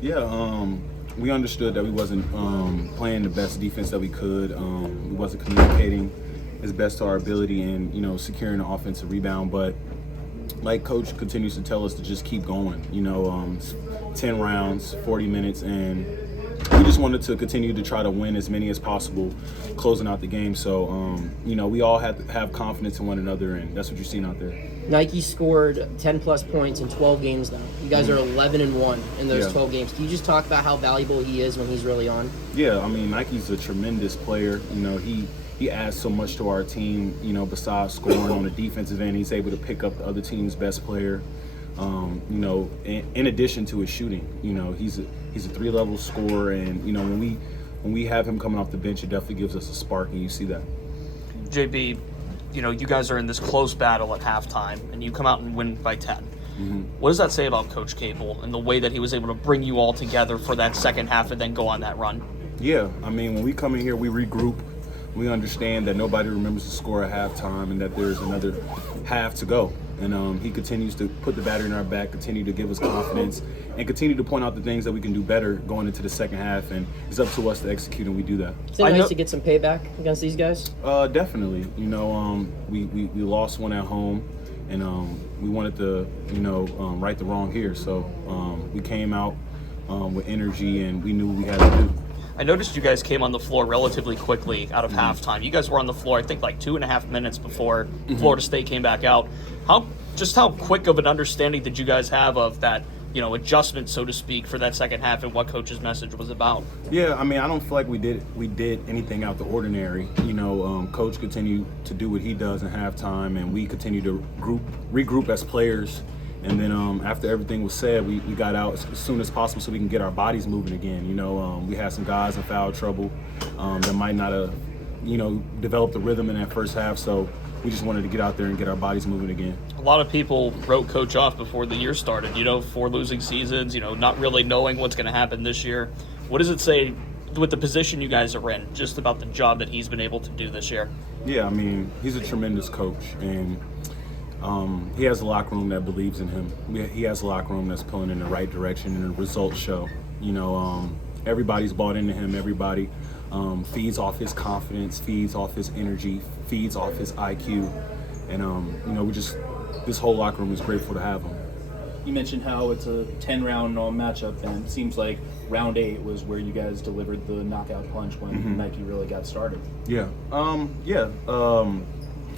Yeah, we understood that we wasn't playing the best defense that we could. We wasn't communicating as best to our ability and, securing the offensive rebound. But like Coach continues to tell us to just keep going, 10 rounds, 40 minutes, and we just wanted to continue to try to win as many as possible, closing out the game. So, we all have to have confidence in one another, and that's what you're seeing out there. Nike scored 10-plus points in 12 games now. You guys are 11-1 in those 12 games. Can you just talk about how valuable he is when he's really on? Yeah, Nike's a tremendous player. He adds so much to our team, besides scoring on the defensive end. He's able to pick up the other team's best player, in addition to his shooting. He's a three-level scorer, and, when we have him coming off the bench, it definitely gives us a spark, and you see that. JB, you guys are in this close battle at halftime, and you come out and win by 10. Mm-hmm. What does that say about Coach Capel and the way that he was able to bring you all together for that second half and then go on that run? Yeah, when we come in here, we regroup. We understand that nobody remembers the score at halftime and that there's another half to go. And he continues to put the battery in our back, continue to give us confidence, and continue to point out the things that we can do better going into the second half. And it's up to us to execute, and we do that. Is it nice to get some payback against these guys? Definitely. We lost one at home, and we wanted to, right the wrong here. So we came out with energy, and we knew what we had to do. I noticed you guys came on the floor relatively quickly out of halftime. You guys were on the floor, I think, like 2.5 minutes before Florida State came back out. How quick of an understanding did you guys have of that, adjustment, so to speak, for that second half and what Coach's message was about? Yeah, I don't feel like we did anything out the ordinary. Coach continued to do what he does in halftime, and we continue to regroup as players. And then after everything was said, we got out as soon as possible so we can get our bodies moving again. We had some guys in foul trouble that might not have, developed the rhythm in that first half. So we just wanted to get out there and get our bodies moving again. A lot of people wrote Coach off before the year started, 4 losing seasons, not really knowing what's going to happen this year. What does it say with the position you guys are in, just about the job that he's been able to do this year? Yeah, he's a tremendous coach, and he has a locker room that believes in him. He has a locker room that's pulling in the right direction, and the results show. Everybody's bought into him. Everybody feeds off his confidence, feeds off his energy, feeds off his IQ. And, this whole locker room is grateful to have him. You mentioned how it's a 10-round matchup, and it seems like round 8 was where you guys delivered the knockout punch when Nike really got started. Yeah.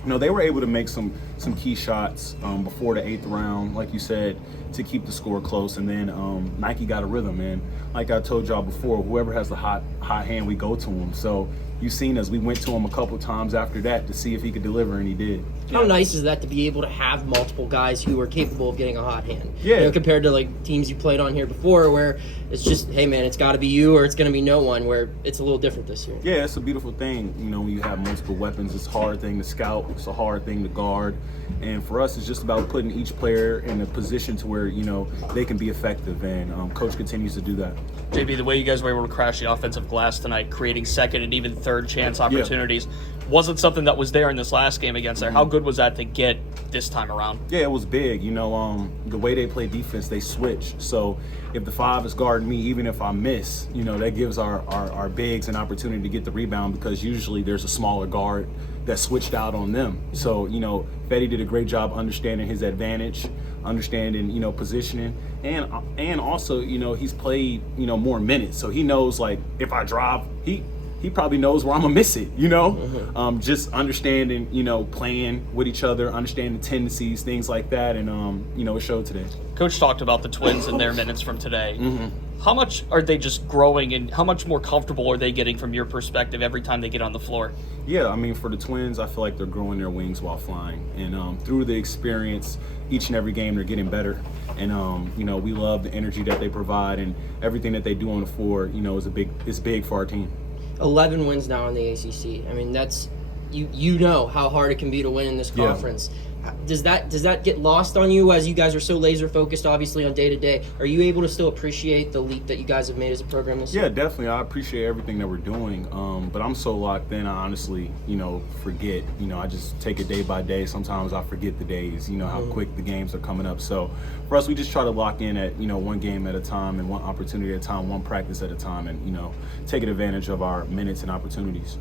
They were able to make some key shots before the 8th round, like you said, to keep the score close. And then Nike got a rhythm, and like I told y'all before, whoever has the hot hand, we go to him. So you've seen us. We went to him a couple times after that to see if he could deliver, and he did. How nice is that to be able to have multiple guys who are capable of getting a hot hand? Yeah. Compared to like teams you played on here before, where it's just, hey man, it's got to be you or it's going to be no one. Where it's a little different this year. Yeah, it's a beautiful thing. When you have multiple weapons, it's a hard thing to scout. It's a hard thing to guard. And for us, it's just about putting each player in a position to where they can be effective. And Coach continues to do that. JB, the way you guys were able to crash the offensive glass tonight, creating second and even third chance opportunities, wasn't something that was there in this last game against there. How good was that to get this time around? Yeah, it was big. The way they play defense, they switch. So if the 5 is guarding me, even if I miss, that gives our bigs an opportunity to get the rebound, because usually there's a smaller guard that switched out on them. So, Fetty did a great job understanding his advantage, understanding, positioning, and also, he's played, more minutes. So he knows, like, if I drop, he probably knows where I'm gonna miss it, just understanding, playing with each other, understanding tendencies, things like that. And, it showed today. Coach talked about the Twins and their minutes from today. How much are they just growing, and how much more comfortable are they getting from your perspective every time they get on the floor? Yeah, for the Twins, I feel like they're growing their wings while flying. And through the experience, each and every game, they're getting better. And, we love the energy that they provide, and everything that they do on the floor, is big for our team. 11 wins now in the ACC. That's how hard it can be to win in this conference. does that get lost on you as you guys are so laser focused, obviously, on day to day? Are you able to still appreciate the leap that you guys have made as a program this year? Yeah, definitely. I appreciate everything that we're doing, but I'm so locked in. I honestly, forget. I just take it day by day. Sometimes I forget the days. How quick the games are coming up. So for us, we just try to lock in at one game at a time and one opportunity at a time, one practice at a time, and taking advantage of our minutes and opportunities.